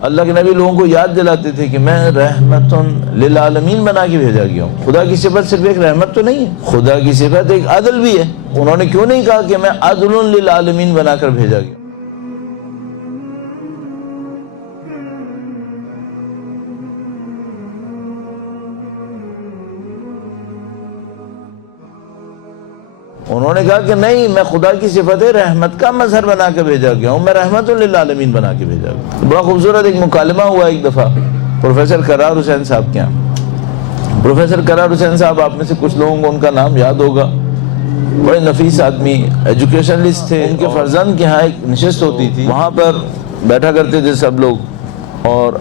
اللہ کے نبی لوگوں کو یاد دلاتے تھے کہ میں رحمت للعالمین بنا کے بھیجا گیا ہوں۔ خدا کی صفت صرف ایک رحمت تو نہیں ہے، خدا کی صفت ایک عدل بھی ہے۔ انہوں نے کیوں نہیں کہا کہ میں عدل للعالمین بنا کر بھیجا گیا؟ انہوں نے کہا کہ نہیں، میں خدا کی صفت رحمت کا مظہر بنا کے بھیجا گیا ہوں، میں رحمت للعالمین بنا کے بھیجا گیا۔ بڑا خوبصورت ایک مکالمہ ہوا ایک دفعہ پروفیسر کرار حسین صاحب کے یہاں۔ پروفیسر کرار حسین صاحب، آپ میں سے کچھ لوگوں کو ان کا نام یاد ہوگا، بڑے نفیس آدمی، ایجوکیشنلسٹ تھے۔ ان کے فرزند کے ہاں ایک نشست ہوتی تھی، وہاں پر بیٹھا کرتے تھے سب لوگ اور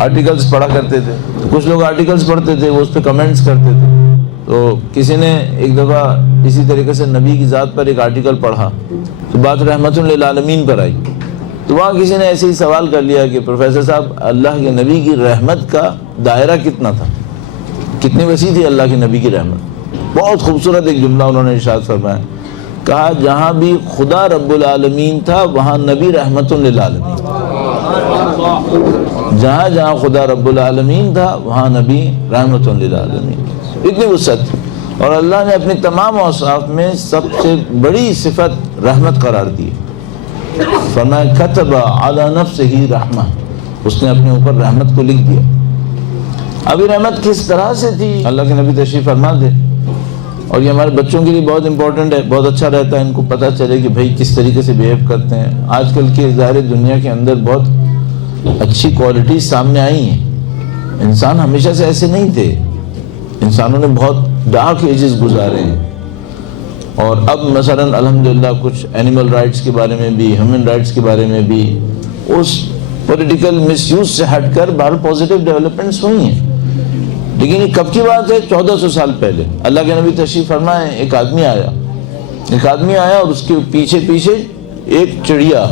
آرٹیکلز پڑھا کرتے تھے۔ کچھ لوگ آرٹیکلز پڑھتے تھے، وہ اس پہ کمنٹس کرتے تھے۔ تو کسی نے ایک دفعہ اسی طریقے سے نبی کی ذات پر ایک آرٹیکل پڑھا تو بات رحمت للعالمین پر آئی، تو وہاں کسی نے ایسے ہی سوال کر لیا کہ پروفیسر صاحب، اللہ کے نبی کی رحمت کا دائرہ کتنا تھا، کتنی وسیع تھی اللہ کے نبی کی رحمت؟ بہت خوبصورت ایک جملہ انہوں نے ارشاد فرمایا، کہا جہاں بھی خدا رب العالمین تھا وہاں نبی رحمت للعالمین، جہاں جہاں خدا رب العالمین تھا وہاں نبی رحمت للعالمین۔ اتنی وسعت، اور اللہ نے اپنی تمام اوصاف میں سب سے بڑی صفت رحمت قرار دی۔ فرمایا کتب علی نفسہ رحمہ، اس نے اپنے اوپر رحمت کو لکھ دیا۔ اب یہ رحمت کس طرح سے تھی، اللہ کے نبی تشریف فرما دے، اور یہ ہمارے بچوں کے لیے بہت امپورٹنٹ ہے، بہت اچھا رہتا ہے ان کو پتہ چلے کہ بھئی کس طریقے سے بیہیو کرتے ہیں۔ آج کل کے ظاہر دنیا کے اندر بہت اچھی کوالٹیز سامنے آئی ہیں، انسان ہمیشہ سے ایسے نہیں تھے، انسانوں نے بہت ڈارک ایجز گزارے ہیں، اور اب مثلا الحمدللہ کچھ اینیمل رائٹس کے بارے میں بھی، ہیومن رائٹس کے بارے میں بھی اس پولیٹیکل مس یوز سے ہٹ کر بہت پازیٹیو ڈیولپمنٹس ہوئی ہیں۔ لیکن یہ کب کی بات ہے؟ 1400 سال پہلے اللہ کے نبی تشریف فرمائے، ایک آدمی آیا اور اس کے پیچھے پیچھے ایک چڑیا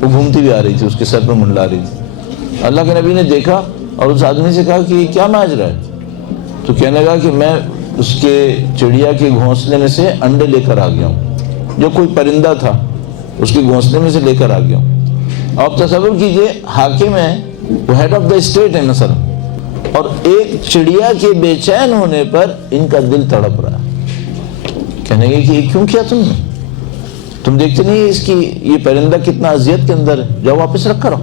وہ گھومتی بھی آ رہی تھی، اس کے سر پر منڈلا رہی تھی۔ اللہ کے نبی نے دیکھا اور اس آدمی سے کہا کہ یہ کیا ماجرا ہے؟ تو کہنے لگا کہ میں اس کے چڑیا کے گھونسلے میں سے انڈے لے کر آ گیا ہوں، جو کوئی پرندہ تھا اس کے گھونسلے میں سے لے کر آ گیا ہوں۔ آپ تصور کیجئے، حاکم ہے، وہ ہیڈ آف دا اسٹیٹ ہے مثلا، اور ایک چڑیا کے بے چین ہونے پر ان کا دل تڑپ رہا ہے۔ کہنے گے کہ یہ کیوں کیا تم نے؟ تم دیکھتے نہیں اس کی یہ پرندہ کتنا اذیت کے اندر ہے، جاؤ واپس رکھ کر آؤ۔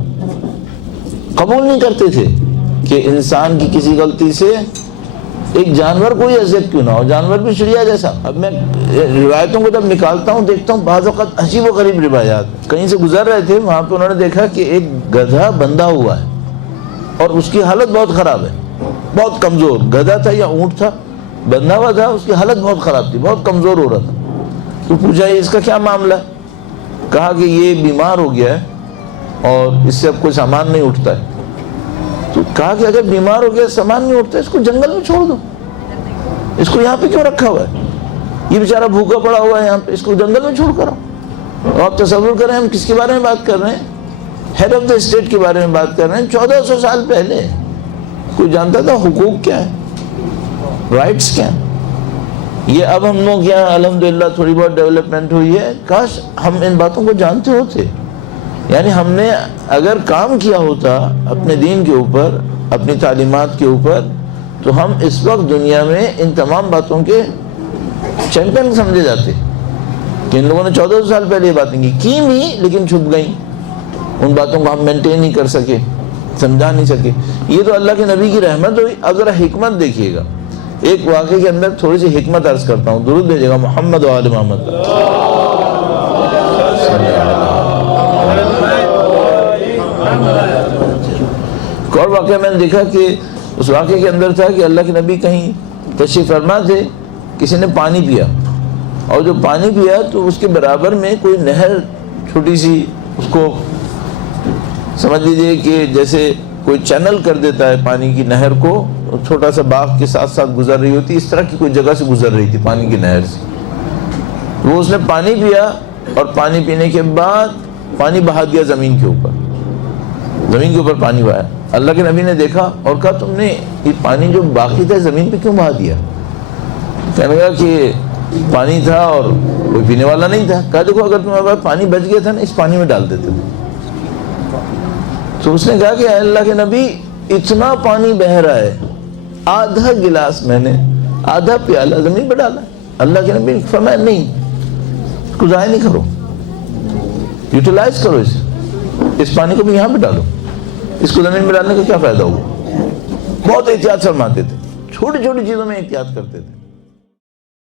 قبول نہیں کرتے تھے کہ انسان کی کسی غلطی سے ایک جانور کوئی اذیت کیوں نہ ہو، جانور بھی چڑیا جیسا۔ اب میں روایتوں کو جب نکالتا ہوں دیکھتا ہوں بعض اوقات عجیب و غریب روایات۔ کہیں سے گزر رہے تھے، وہاں پہ انہوں نے دیکھا کہ ایک گدھا بندھا ہوا ہے اور اس کی حالت بہت خراب ہے، بہت کمزور۔ گدھا تھا یا اونٹ تھا، بندھا ہوا تھا، اس کی حالت بہت خراب تھی، بہت کمزور ہو رہا تھا۔ تو پوچھا یہ اس کا کیا معاملہ ہے؟ کہا کہ یہ بیمار ہو گیا ہے اور اس سے اب کوئی سامان نہیں اٹھتا ہے۔ تو کہا کہ اگر بیمار ہو گیا، سامان نہیں اٹھتا، اس کو جنگل میں چھوڑ دو، اس کو یہاں پہ کیوں رکھا ہوا ہے؟ یہ بیچارہ بھوکا پڑا ہوا ہے یہاں پہ، اس کو جنگل میں چھوڑ کر آؤ۔ اور آپ تصور کریں ہم کس کے بارے میں بات کر رہے ہیں؟ ہیڈ آف دا اسٹیٹ کے بارے میں بات کر رہے ہیں 1400 سال پہلے۔ کوئی جانتا تھا حقوق کیا ہے، رائٹس کیا ہیں؟ یہ اب ہم لوگ یہاں الحمدللہ تھوڑی بہت ڈیولپمنٹ ہوئی ہے، کاش ہم ان باتوں کو جانتے ہوتے۔ یعنی ہم نے اگر کام کیا ہوتا اپنے دین کے اوپر، اپنی تعلیمات کے اوپر، تو ہم اس وقت دنیا میں ان تمام باتوں کے چیمپئن سمجھے جاتے۔ کہ ان لوگوں نے 1400 سال پہلے یہ باتیں کی بھی، لیکن چھپ گئیں، ان باتوں کو ہم مینٹین نہیں کر سکے، سمجھا نہیں سکے۔ یہ تو اللہ کے نبی کی رحمت ہوئی۔ اب ذرا حکمت دیکھیے گا، ایک واقعے کے اندر تھوڑی سی حکمت عرض کرتا ہوں، درود بھیجے گا محمد و آل محمد۔ ایک اور واقعہ میں نے دیکھا کہ اس واقعے کے اندر تھا کہ اللہ کے نبی کہیں تشریف فرما تھے، کسی نے پانی پیا، اور جو پانی پیا تو اس کے برابر میں کوئی نہر چھوٹی سی، اس کو سمجھ لیجیے کہ جیسے کوئی چینل کر دیتا ہے پانی کی نہر کو، چھوٹا سا باغ کے ساتھ ساتھ گزر رہی ہوتی، اس طرح کی کوئی جگہ سے گزر رہی تھی پانی کی نہر سے۔ وہ اس نے پانی پیا، اور پانی پینے کے بعد پانی بہا دیا زمین کے اوپر، زمین کے اوپر پانی بہایا۔ اللہ کے نبی نے دیکھا اور کہا تم نے یہ پانی جو باقی تھا زمین پہ کیوں بہا دیا؟ کہنے لگا کہ پانی تھا اور کوئی پینے والا نہیں تھا۔ کہا دیکھو اگر تمہارے پاس پانی بچ گیا تھا نا، اس پانی میں ڈال دیتے تھے۔ تو اس نے کہا کہ اے اللہ کے نبی اتنا پانی بہ رہا ہے، آدھا گلاس میں نے، آدھا پیالہ زمین پہ ڈالا. اللہ کے نبی فرمایا نہیں، اس کو ضائع نہیں کرو، یوٹیلائز کرو اس پانی کو بھی یہاں پہ ڈالو، اس کو زمین میں ڈالنے کا کیا فائدہ ہوگا. بہت احتیاط فرماتے تھے، چھوٹی چھوٹی چیزوں میں احتیاط کرتے تھے.